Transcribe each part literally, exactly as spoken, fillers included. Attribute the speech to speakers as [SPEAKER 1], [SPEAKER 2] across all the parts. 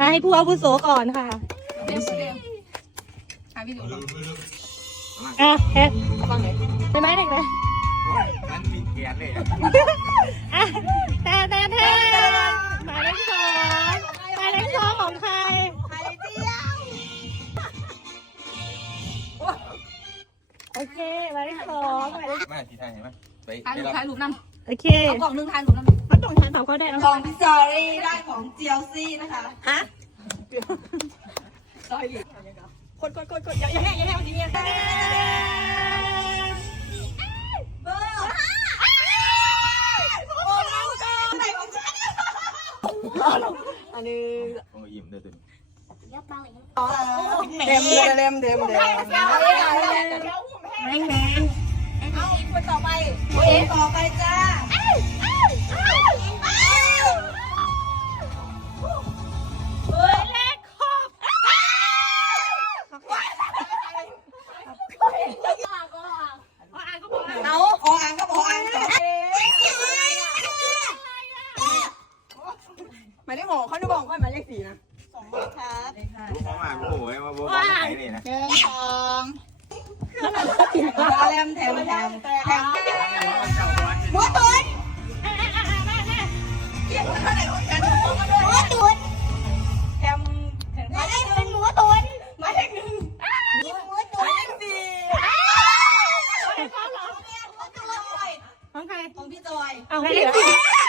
[SPEAKER 1] ให้ผู้อาวุโสก่อนค่ะอ่ะแฮะไปไหมเด็กเลยมันมีเกียร์เลยอ่ะแต่แต่แต่หมายเลขสองหมายเลขสองของใครหมายเลขเดียวโอเคหมายเลขสองหมายเลข
[SPEAKER 2] มาที่ไทยเห็นไหมไป
[SPEAKER 3] ถ่ายรูปถ่ายรูปนำ
[SPEAKER 1] โอเค
[SPEAKER 3] เอากล่องนึงถ่ายรูปนำ
[SPEAKER 1] มันต้องทานสามก็ได้นะ
[SPEAKER 3] ของพี่จอรี่ได้ของเจียวซี่นะคะฮะคนคนคนคนอย่าอย่าแห้งอย่าแห้งทีนี้เบอร์โอ้เราจ้าไหนของฉันอันนี้
[SPEAKER 2] โอ้ยิ้มเลยตัวนี้
[SPEAKER 3] เต็มเต็มเต็มเต็มไม่แพงเอาคนต่อไปคนต่อไปจ้าเอาออ่างก็ออ่างหมายเลขหกเขาจะบอกว่าหมายเลขสี่นะสองครับ
[SPEAKER 2] รู้เขามาโอ้โหมาโบ้ไหนนี่นะ
[SPEAKER 3] หนึ่งสองแรมแถมแถมแถมหมูตุ๋นเกี่ยวกับอะไรของฉันหมูตุ๋นแถมมาเลขเป็นหมูตุ๋นมาเลขหนึ่งหมูตุ๋นมาเลขสี่
[SPEAKER 1] ของใคร
[SPEAKER 3] ของพี่จอย
[SPEAKER 1] เอาให้เลย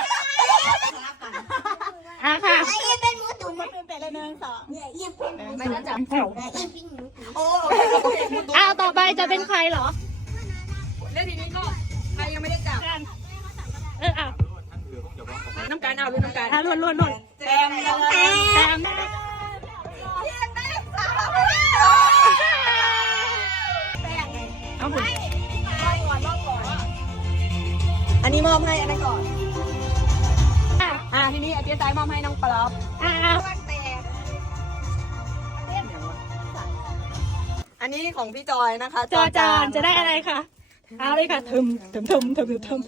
[SPEAKER 1] อ่ะค่ะ
[SPEAKER 4] ไอ้เป็นหมูตุ๋นมัน
[SPEAKER 3] เป็นแต่ละหนึ่งสอง
[SPEAKER 4] เนี่ยยิ่งเป็นหมู
[SPEAKER 3] ไม่
[SPEAKER 4] ตุ๋น
[SPEAKER 3] จะจับ
[SPEAKER 4] ไอ้ปิ้งหมูตุ๋น
[SPEAKER 3] โอ้
[SPEAKER 1] อ้าวต่อไปจะเป็นใครเหรอ
[SPEAKER 3] แล้วทีนี้ก็ใครยังไม่ได้จับ
[SPEAKER 1] เอออ่ะ
[SPEAKER 3] น้ำการเอาหรือน้ำการ
[SPEAKER 1] อ่ะล้วนล้วนล้วน
[SPEAKER 3] แซมแซม
[SPEAKER 1] แซมเอาหุ่น
[SPEAKER 3] อันนี้มอบให้อันนั้นก่อนอ่าทีนี้ไอเปียซ้ายมอบให้น้องปลอบ
[SPEAKER 1] อ่า
[SPEAKER 3] อันนี้ของพี่จอยนะคะ
[SPEAKER 1] จอจานจะได้อะไรคะเอาเลยค่ะทึมทึมทึมทึมทึม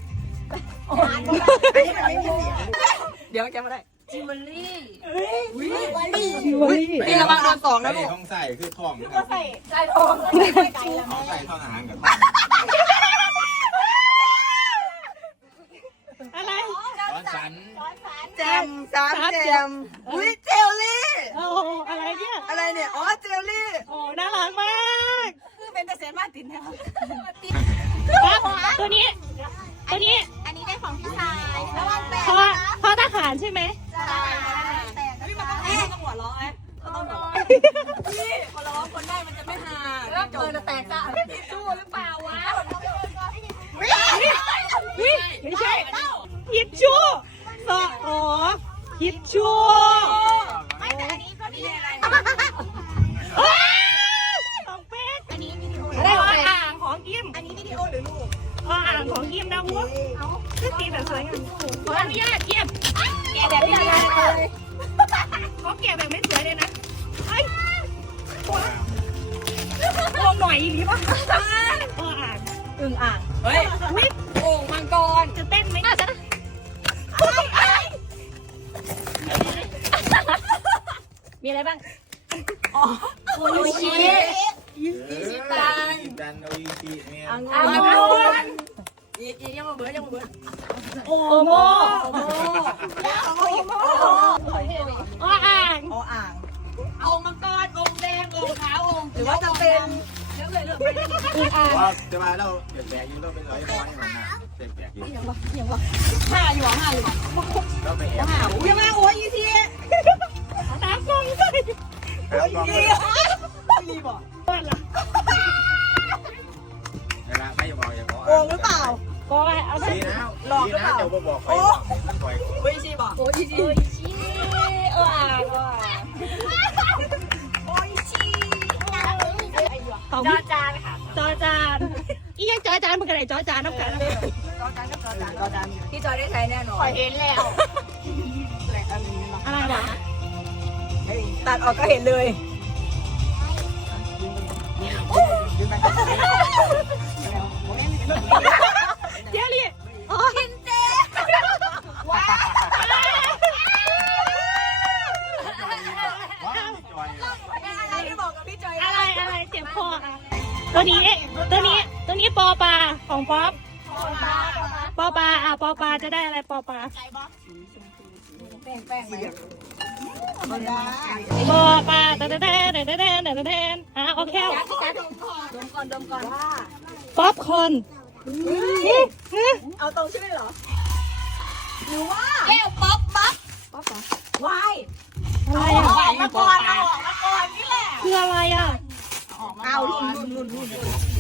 [SPEAKER 3] เดี๋ยวแกมาได้
[SPEAKER 4] จิวเวลรี่
[SPEAKER 3] วิว
[SPEAKER 1] จิวเวลรี่
[SPEAKER 3] พี่ระวังโดนสองนะลูก
[SPEAKER 2] ต้องใส่คือทอง
[SPEAKER 3] ก็ใส่ใส่ทองไม่ไกลแล้ว
[SPEAKER 2] ต้องใส่ท่อนอาหารกับ
[SPEAKER 1] อะไร
[SPEAKER 2] ร้อนสัน
[SPEAKER 3] แจมสามแจมอุ้ยเจลลี่
[SPEAKER 1] โอ้อะไรเนี่ย
[SPEAKER 3] อะไรเนี่ยอ๋อเจลลี่
[SPEAKER 1] โอ้น่ารักมาก
[SPEAKER 3] คือเป็นเกษตรมาตินนะคะ
[SPEAKER 1] ตัวนี้ตัวนี้
[SPEAKER 4] อันนี้ได้ของพี่ชายระวังแตก
[SPEAKER 1] เพราะเพราะทหารใช่ไหม
[SPEAKER 4] ใช่แตก
[SPEAKER 3] พี่มันต้องต้องหัวเราะไอ้เขาต้องหัวเราะพี่คนเราคนได้มันจะไม่หาแล้วเกินจะแตกจ้าสู้หรือเปล่าวะ
[SPEAKER 1] ไม่ใช่ฮิตชูสออ๋อฮิตชู
[SPEAKER 4] ไม่แต่อันนี้ก็มีอะไร
[SPEAKER 1] ของเป๊ก
[SPEAKER 4] อันนี้วิดีโอ
[SPEAKER 1] ได้อ่างของกิม
[SPEAKER 3] อันนี้วิดีโอหรือลูก
[SPEAKER 1] อ่างของกิมนะวุ้คือตีแบบสวยงามขออนุญาตกิม
[SPEAKER 3] แกแบบนี้เลย
[SPEAKER 1] เขาแกะแบบไม่สวยเลยนะไอ้ลงหน่อยดีป่ะอ่าง
[SPEAKER 3] อึ่งอ่างเฮ้ยโอ่งมังกร
[SPEAKER 1] จะเต้นไหมน่าจะมีอะไรบ้าง
[SPEAKER 3] อ๋อโออิชิอิชิตัน
[SPEAKER 2] ดันโออิชิเนี่ย
[SPEAKER 3] อังกุนอีกอีกยังมาเบิร์ดยังมาเบิร์ด
[SPEAKER 1] โอโม
[SPEAKER 3] โอโมโอโม
[SPEAKER 1] ออ่าง
[SPEAKER 3] โออ่างเอามังกรองแดงองขาวองหรือว่าจะเป็นเลือกเลยเลือกไป
[SPEAKER 1] อึ่งอ่าง
[SPEAKER 2] ว่าจะมาเราเปลี่ยนแปลงอยู่เราเป็นร้อยร้อยมันนะเปลี่ยนแปลงอยู่
[SPEAKER 3] อย่างวะอย่างวะห้าอยู่ห้าอยู่
[SPEAKER 2] เราไปแอบ
[SPEAKER 3] ห้าอุ้ยมาโอ้ยอีที
[SPEAKER 1] ตามกล้องเลย
[SPEAKER 3] โอ้ยอีทีรีบอ่ะ
[SPEAKER 1] บ้านละ
[SPEAKER 2] เวลาไม่บอกอย่าบอก
[SPEAKER 3] โกงหรือเปล่า
[SPEAKER 1] ก็เอาไป
[SPEAKER 2] ดีนะดีนะเดี๋ยวบอกใครบอกมันปล่อย
[SPEAKER 3] โอ้ยอีทีบอกโอ้ยอีที
[SPEAKER 1] เอออ่างอ่ะ
[SPEAKER 3] โอ้ยชี
[SPEAKER 1] ของจอจานค่ะจอจานอียังจอจานมึงกันไหนจอจานน้ำกัน
[SPEAKER 3] จอจานกับจอจานจอจานพี่จอยได้ใช้แน่นอน
[SPEAKER 4] เห็นแล้ว
[SPEAKER 1] อะไรวะ
[SPEAKER 3] ตัดออกก็เห็นเลย
[SPEAKER 1] เจลลี่กินเจว้านี้ตัวนี้ตัวนี้ปอปลาของป๊อปปอปลาอ่ะปอปลาจะได้อะไรปอปลา
[SPEAKER 3] แป้งแป้งไหม
[SPEAKER 1] ปอปลาเดนเดนเดนเดนเดนเดนเดนอ่ะโอเค
[SPEAKER 3] ดมก่อนดมก่อนว่า
[SPEAKER 1] ป๊อปคอร์น
[SPEAKER 3] เอาตรงใช่ไหมเหรอหรือว่าแก้วป๊อปป๊อปป๊อปเหรอวาย
[SPEAKER 1] อะไร
[SPEAKER 3] เอา
[SPEAKER 1] อ่ะ
[SPEAKER 3] ออกมาก่อนเอาออกมาก่อนนี่แหละ
[SPEAKER 1] คืออะไรอ่ะ
[SPEAKER 3] เอารุ่นรุ่นรุ่นรุ่น